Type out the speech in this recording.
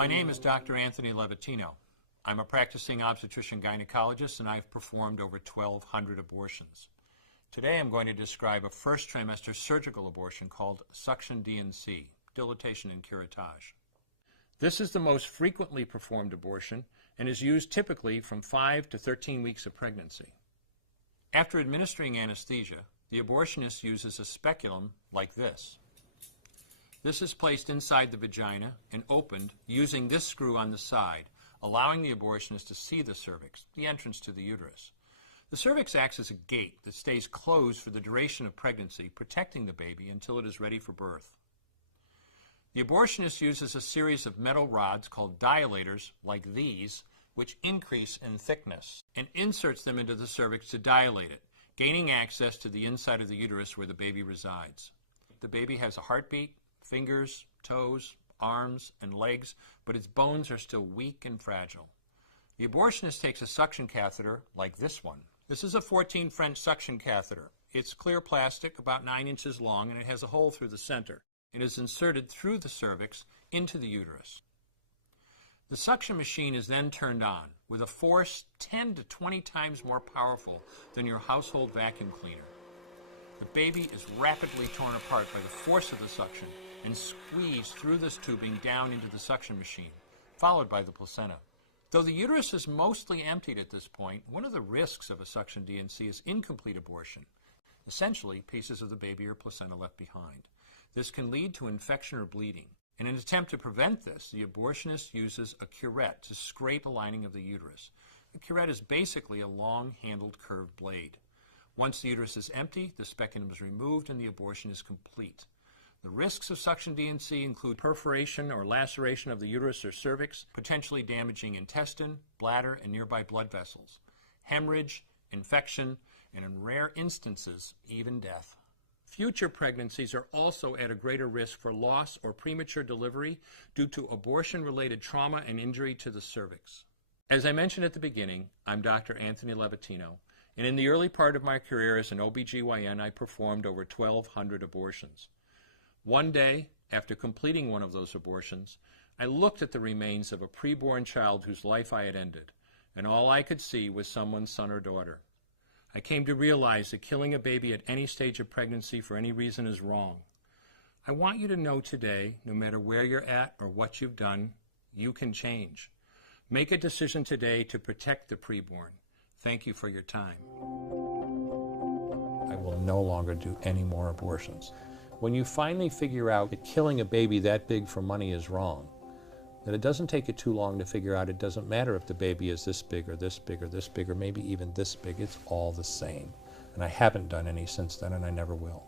My name is Dr. Anthony Levatino. I'm a practicing obstetrician-gynecologist and I've performed over 1,200 abortions. Today I'm going to describe a first trimester surgical abortion called suction D&C, dilatation and curetage. This is the most frequently performed abortion and is used typically from 5 to 13 weeks of pregnancy. After administering anesthesia, the abortionist uses a speculum like this. This is placed inside the vagina and opened using this screw on the side, allowing the abortionist to see the cervix, the entrance to the uterus. The cervix acts as a gate that stays closed for the duration of pregnancy, protecting the baby until it is ready for birth. The abortionist uses a series of metal rods called dilators, like these, which increase in thickness, and inserts them into the cervix to dilate it, gaining access to the inside of the uterus where the baby resides. The baby has a heartbeat, fingers, toes, arms, and legs, but its bones are still weak and fragile. The abortionist takes a suction catheter like this one. This is a 14 French suction catheter. It's clear plastic, about 9 inches long, and it has a hole through the center. It is inserted through the cervix into the uterus. The suction machine is then turned on with a force 10 to 20 times more powerful than your household vacuum cleaner. The baby is rapidly torn apart by the force of the suction and squeezed through this tubing down into the suction machine, followed by the placenta. Though the uterus is mostly emptied at this point, one of the risks of a suction D&C is incomplete abortion. Essentially, pieces of the baby or placenta left behind. This can lead to infection or bleeding. In an attempt to prevent this, the abortionist uses a curette to scrape a lining of the uterus. The curette is basically a long-handled curved blade. Once the uterus is empty, the speculum is removed and the abortion is complete. The risks of suction D&C include perforation or laceration of the uterus or cervix, potentially damaging intestine, bladder, and nearby blood vessels, hemorrhage, infection, and in rare instances, even death. Future pregnancies are also at a greater risk for loss or premature delivery due to abortion-related trauma and injury to the cervix. As I mentioned at the beginning, I'm Dr. Anthony Levatino, and in the early part of my career as an OBGYN, I performed over 1,200 abortions. One day, after completing one of those abortions, I looked at the remains of a preborn child whose life I had ended, and all I could see was someone's son or daughter. I came to realize that killing a baby at any stage of pregnancy for any reason is wrong. I want you to know today, no matter where you're at or what you've done, you can change. Make a decision today to protect the preborn. Thank you for your time. I will no longer do any more abortions. When you finally figure out that killing a baby that big for money is wrong, that it doesn't take you too long to figure out it doesn't matter if the baby is this big or this big or this big or maybe even this big, it's all the same. And I haven't done any since then and I never will.